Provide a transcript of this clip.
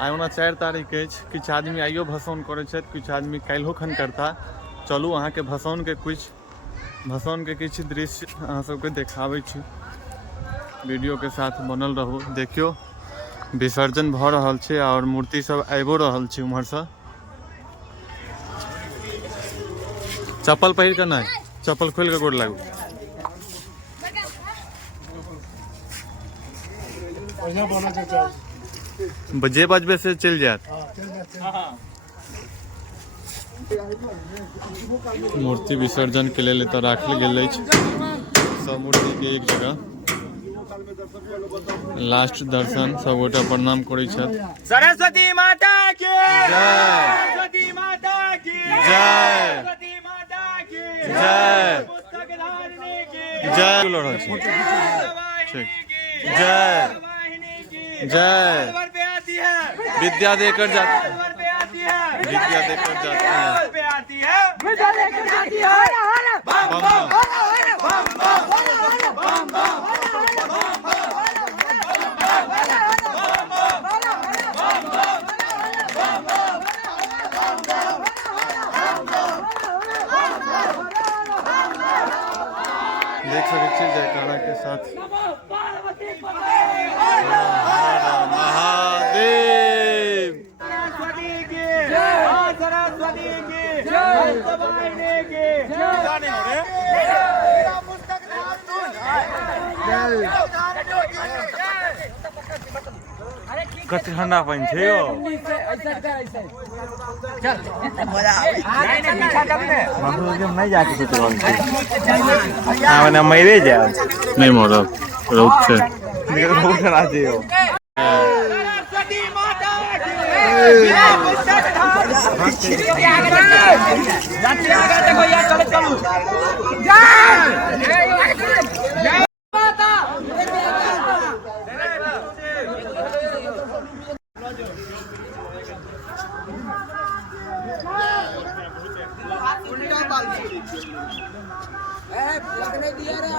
आइ ओना 4 तारीख अछि। किछु आदमी आइयो भसान करै छथि, किछु आदमी काल्हिओ खन करता। चलू अहाँके भसान के किछु दृश्य अहाँ सबके देखाबै छी। वीडियो के साथ बनल रहू। देखियो विसर्जन भऽ रहल छै और मूर्ति सब आइबो रहल छै उम्हर से। चप्पल पहिर के नहीं, चप्पल खोल के गोड़ लागू। जे बजबे से चल जात। मूर्ति विसर्जन के लिए तो राखल गेल अछि सब मूर्ति के एक जगह। लास्ट दर्शन सब गोटा प्रणाम करै छथि। सरस्वती माता की जय, सरस्वती माता की जय, सरस्वती माता की जय, पुस्तक धारिणी की जय बोल रहल छी। वाहिनी की जय, वाहिनी की जय। घर पे आती है, विद्या देकर जाते हैं, घर पे आती है, विद्या देकर जाते हैं। घर पे आती है, विद्या लेकर जाती है। बम बम। देख सकते हैं जयकारा के साथ। महादेव सरस्वती की जय, सरस्वती की जय, वाहिनी की कति ठंडा पानी थे यो। नहीं जाके सोच मैंने मरे जा नहीं मोर रोक से सरस्वती माता की देखो यार, चलो चलो लगने दिया रे।